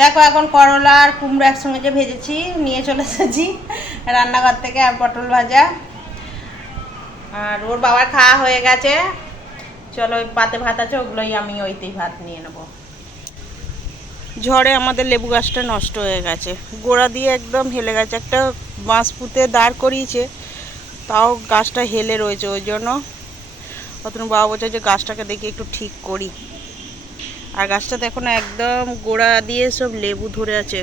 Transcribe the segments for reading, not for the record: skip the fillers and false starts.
দেখো এখন করলা আর কুমড়ো একসঙ্গে যে ভেজেছি নিয়ে চলে এসেছি রান্নাঘর থেকে, আর পটল ভাজা। আর ওর বাবার খাওয়া হয়ে গেছে। চলো ওই পাতে ভাত আছে, ওগুলোই আমি ওইতেই ভাত নিয়ে নেবো। ঝড়ে আমাদের লেবু গাছটা নষ্ট হয়ে গেছে, গোড়া দিয়ে একদম হেলে গেছে। একটা বাঁশ পুঁতে দাঁড় করিয়েছে, তাও গাছটা হেলে রয়েছে। ওই জন্য অতনু বাবা বলছে যে গাছটাকে দেখি একটু ঠিক করি। আর গাছটা দেখো না, একদম গোড়া দিয়ে সব লেবু ধরে আছে,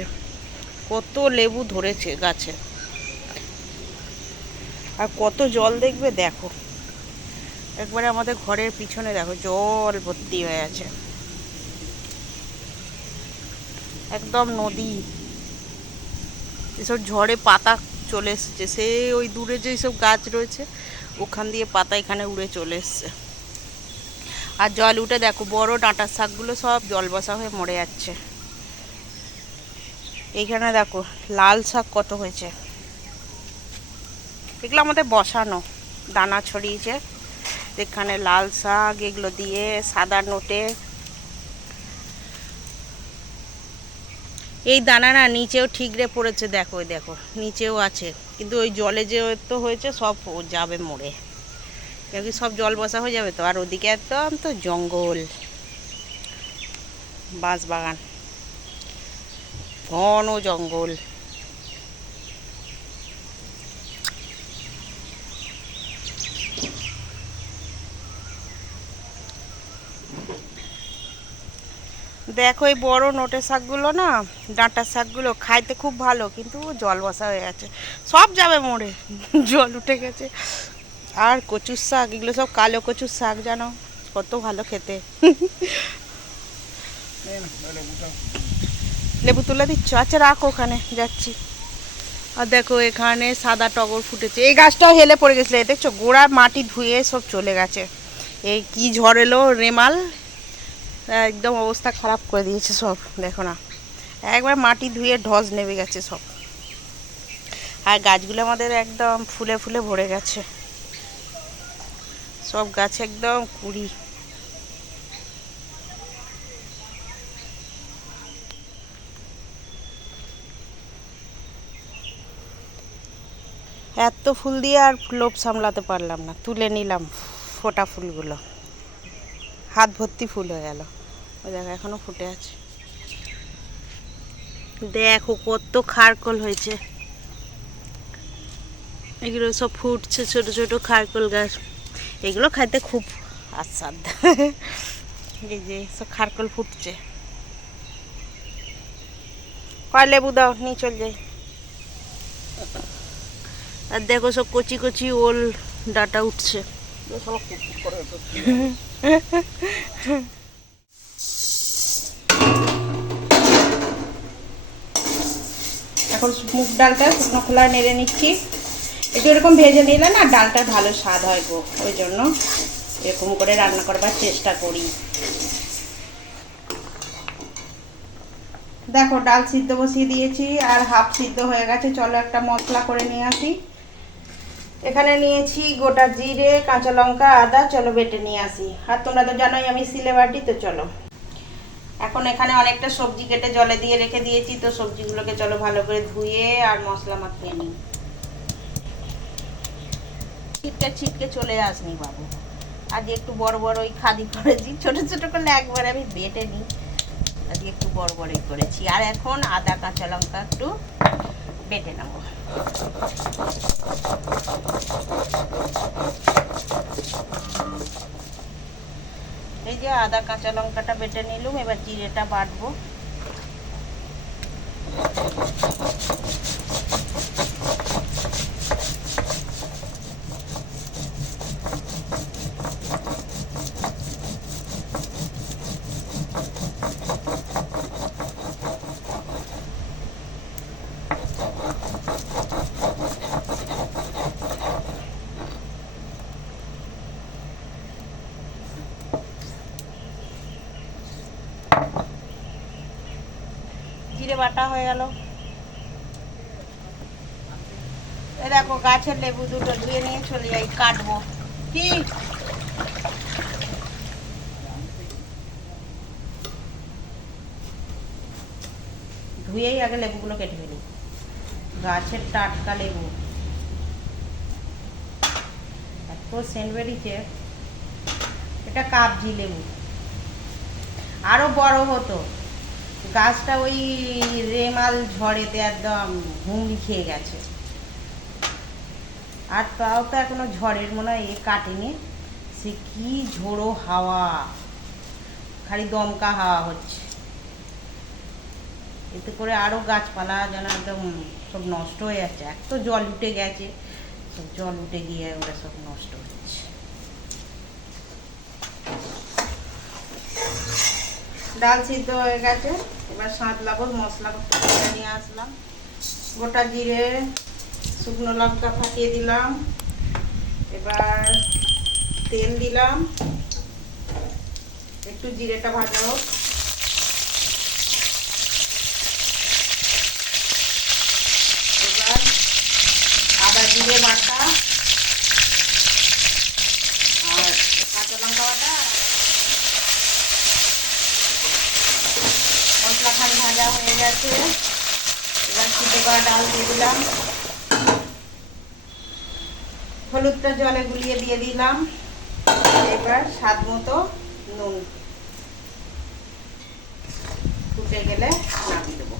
কত লেবু ধরেছে গাছে। আর কত জল দেখবে দেখো, একবারে আমাদের ঘরের পিছনে দেখো জল ভর্তি হয়ে আছে, একদম নদী। এসব ঝড়ে পাতা চলে এসছে, সে ওই দূরে যেসব গাছ রয়েছে ওখান দিয়ে পাতা এখানে উড়ে চলে এসছে। আর জল উঠে দেখো বড় ডাঁটার শাকগুলো সব জল বসা হয়ে মরে যাচ্ছে। এইখানে দেখো লাল শাক কত হয়েছে, এগুলো আমাদের বসানো দানা ছড়িয়েছে। এখানে লাল শাক, এগুলো দিয়ে সাদা নোটে। এই দানা না নিচেও ঠিকরে পড়েছে, দেখো দেখো নিচেও আছে, কিন্তু ওই জলে যে তো হয়েছে সব যাবে মরে, কেন কি সব জল বসা হয়ে যাবে তো। আর ওদিকে একদম তো জঙ্গল, বাঁশ বাগান, ঘন জঙ্গল। দেখো এই বড় নোটে শাকগুলো না, ডাঁটার শাকগুলো খাইতে খুব ভালো, কিন্তু জল বসা হয়ে গেছে, সব যাবে মরে জল উঠে গেছে। আর কচুর শাক, এগুলো সব কালো কচুর শাক, জানো কত ভালো খেতে। লেবু তুলে দিচ্ছ, আচ্ছা রাখো, ওখানে যাচ্ছি। আর দেখো এখানে সাদা টগর ফুটেছে, এই গাছটাও হেলে পড়ে গেছিলো, দেখছো গোড়ার মাটি ধুয়ে সব চলে গেছে। এই কি ঝড় এলো রেমাল, একদম অবস্থা খারাপ করে দিয়েছে সব, দেখো না একবার মাটি ধুয়ে ঢস নেমে গেছে সব। আর গাছগুলো আমাদের একদম ফুলে ফুলে ভরে গেছে, সব গাছে একদম কুড়ি। এত ফুল দিয়ে আর লোভ সামলাতে পারলাম না, তুলে নিলাম ফোটা ফুলগুলো, হাত ভর্তি ফুল হয়ে গেল। ওই দেখো এখনো ফুটে আছে, দেখো কত খারকোল হয়েছে, এগুলো সব ফুটছে, ছোট ছোট খারকোল গাছ, এগুলো খাইতে খুব আস্বাদ। এই যে সব খারকোল ফুটছে, কয় লেবু দাও নিয়ে চল যাই। আর দেখো সব কচি কচি ওল ডাটা উঠছে। এখন মুগ ডালটা শুকনো খোলায় নেড়ে নিচ্ছি, একটু এরকম ভেজে নিলে না ডালটার ভালো স্বাদ হয় গো, ওই জন্য এরকম করে রান্না করবার চেষ্টা করি। দেখো ডাল সিদ্ধ বসিয়ে দিয়েছি, আর হাফ সিদ্ধ হয়ে গেছে। চলো একটা মশলা করে নিয়ে আসি। এখানে নিয়েছি গোটা জিরে, কাঁচা লঙ্কা, আদা, চলো বেটে নিয়ে আসি। আর তোমরা তো জানোই আমি সিলে বাটি, তো চলো। এখন এখানে অনেকটা সবজি কেটে জলে দিয়ে রেখে দিয়েছি, তো সবজিগুলোকে চলো ভালো করে ধুয়ে আর মশলা মাখিয়ে নিই। ছিটকে ছিটকে চলে আসনি বাবু, আজ একটু বড় বড় ওই খাদি করেছি, ছোট ছোট করলে একবার আমি বেটে নিই, আজকে একটু বড় বড়ই করেছি। আর এখন আদা কাঁচা লঙ্কা একটু বেটে নেব। এই যে আদা কাঁচা লঙ্কাটা বেটে নিলাম, এবার জিরেটা বাটবো। জিরে বাটা হয়ে গেল। এই দেখো গাছের লেবু দুটো ধুয়ে নিয়ে চলে যাই, কাটবো। কি ধুয়েই আগে লেবুগুলো কেটে ফেলি। গাছের টাটকা লেবু, এত সেন্ট বেরিয়েছে। এটা কাবজি লেবু, আরো বড় হতো। গাছটা ওই রেমাল ঝড়েতে একদম হুমড়ি খেয়ে গেছে। আর তাও তো এখনো ঝড়ের মনে হয় কাটেনি। সে কি ঝোড়ো হাওয়া, খালি দমকা হাওয়া হচ্ছে। এতে করে আরো গাছপালা যেন একদম সব নষ্ট হয়ে যাচ্ছে। এত জল উঠে গেছে, সব জল উঠে গিয়ে ওরা সব নষ্ট হচ্ছে। ডাল সিদ্ধ হয়ে গেছে, এবার সাঁতলাবো। মশলা করে নিয়ে আসলাম। গোটা জিরে, শুকনো লঙ্কা ফাটিয়ে দিলাম। এবার তেল দিলাম, একটু জিরেটা ভাজা হোক। এবার আদা জিরে বাটা আর কাঁচা লঙ্কা বাটা, মশলাখানি ভাজা হয়ে গেছে। এবার সিদ্ধ করা ডাল দিয়ে দিলাম, হলুদটা জলে গুলিয়ে দিয়ে দিলাম। এবার স্বাদ মতো নুন, ফুটে গেলে নামিয়ে দেবো।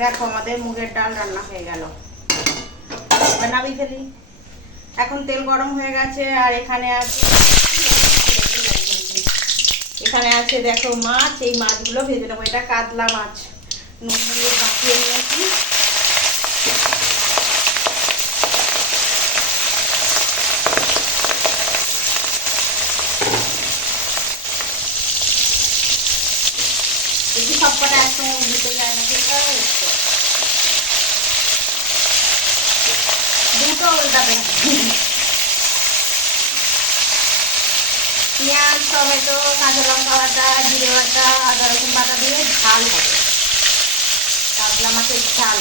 দেখো আমাদের মুগের ডাল রান্না হয়ে গেল। এবার নামিয়ে ফেলি। এখন তেল গরম হয়ে গেছে, আর এখানে আছে দেখো মাছ। এই মাছগুলো ভেজে নেবো। এটা কাতলা মাছ, নুন হলুদ মাখিয়ে নিয়েছি। দেখি সব কটা একসঙ্গে দিতে যায় না, দুটো উল্টাতে। পেঁয়াজ, টমেটো, কাঁচা লঙ্কা বাটা, জিরে বাটা, আদা রসুন বাটা দিয়ে ঝাল হবে। কাতলা মাছের ঝাল।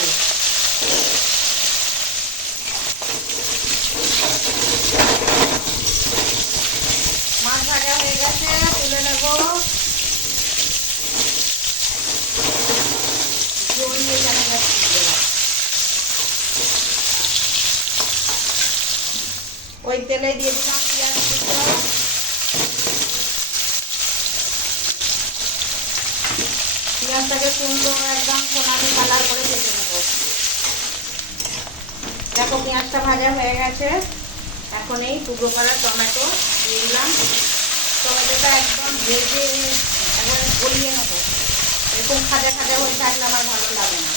মাছ ভাজা হয়ে গেছে, তুলে নেব। জড়িয়ে জানে ওই তেলে দিয়ে দিলাম পেঁয়াজ কুচি। পেঁয়াজটাকে সুন্দর একদম সোনালি কালার করে ভেজে নেব। দেখো পেঁয়াজটা ভাজা হয়ে গেছে। এখন এই টুকরো করা টমেটো দিয়ে দিলাম। টমেটোটা একদম ভেজে একবার গলিয়ে নেব। এরকম খাজা খাজা হয়ে থাকলে আমার ভালো লাগে না।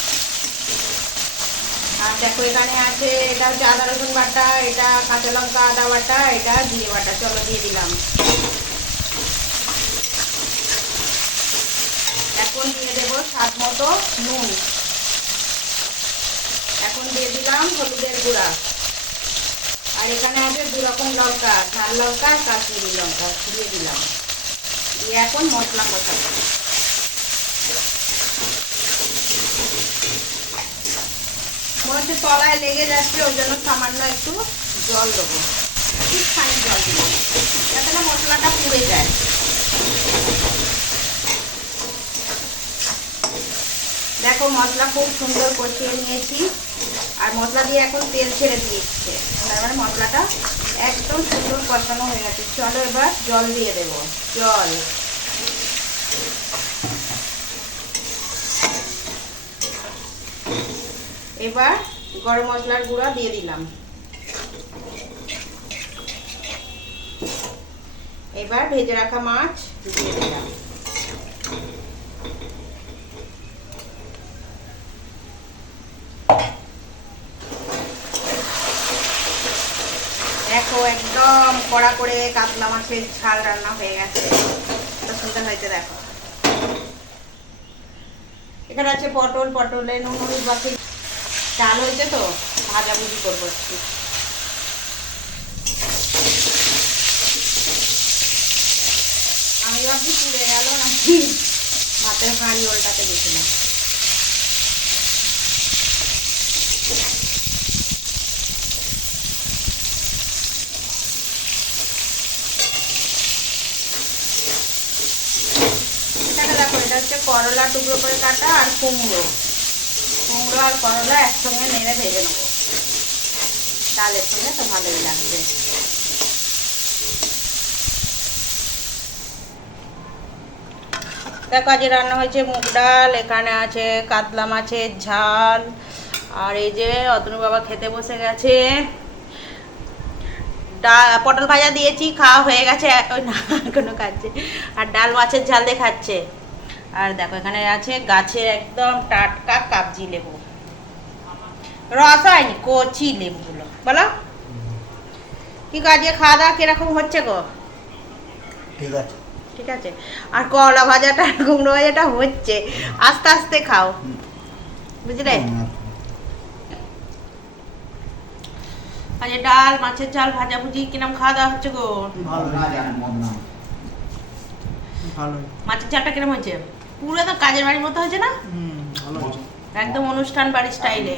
আর দেখো এখানে আছে, এটা হচ্ছে আদা রসুন বাটা, এটা কাঁচা লঙ্কা আদা বাটা, এটা জিরে বাটা। চলো দিয়ে দিলাম। এখন দিয়ে দেবো স্বাদ মতো নুন। এখন দিয়ে দিলাম হলুদের গুঁড়া। আর এখানে আছে 2 রকম লঙ্কা, ঝাল লঙ্কা আর কাশ্মীরি লঙ্কা দিয়ে দিলাম। দিয়ে এখন মশলা কষাবো। মনে হচ্ছে তলায় লেগে যাচ্ছে, ওই জন্য সামান্য একটু জল দেবো। একটুখানি জল দিব, যাতে না মশলাটা পুড়ে যায়। দেখো মশলা খুব সুন্দর কষিয়ে নিয়েছি, আর মশলা দিয়ে এখন তেল ছেড়ে দিয়েছে। তার মানে মশলাটা একদম সুন্দর কষানো হয়ে গেছে। চলো এবার জল দিয়ে দেব। জল, এবার গরম মশলার গুঁড়া দিয়ে দিলাম। এবার ভেজে রাখা মাছ দিয়ে দিলাম। দেখো একদম কড়া করে কাতলা মাছের ঝাল রান্না হয়ে গেছে। কত সুন্দর হয়েছে দেখো। এখানে আছে পটল, পটলে নুন হলুদ মাখিয়ে ডাল হয়েছে, তো ভাজাভুজি করবো একটু। আমি ভাবছি পুড়ে গেল নাকি, ভাতের হাঁড়ি ওলটাতে গেছিলাম। করলা টুকরো করে কাটা আর কুমড়ো আর করলা একসঙ্গে নেড়ে ভেজে নেবো, ডালের সঙ্গে তো ভালোই লাগবে। দেখো আজ রান্না হয়েছে মুগ ডাল, এখানে আছে কাতলা মাছের ঝাল, আর এই যে অতনু বাবা খেতে বসে গেছে। পটল ভাজা দিয়েছি, খাওয়া হয়ে গেছে, ওই না এখনো খাচ্ছে, আর ডাল মাছের ঝাল দিয়ে খাচ্ছে। আর দেখো এখানে আছে গাছের একদম টাটকা কাগজি লেবু, রস হয়নি, কচি লেবুগুলো। বলো কি কাজে খাওয়া দাওয়া কিরকম হচ্ছে গো? ঠিক আছে, ঠিক আছে। আর করলা ভাজাটা কুমড়ো ভাজাটা হচ্ছে, আস্তে আস্তে খাও, বুঝলে? আজ ডাল মাছের ঝাল ভাজা ভুজি কিরম খাওয়া দাওয়া হচ্ছে গো? মাছের ঝালটা কিরম হয়েছে? পুরো তো কাজের বাড়ির মতো হয়েছে না? একদম অনুষ্ঠান বাড়ির স্টাইলে।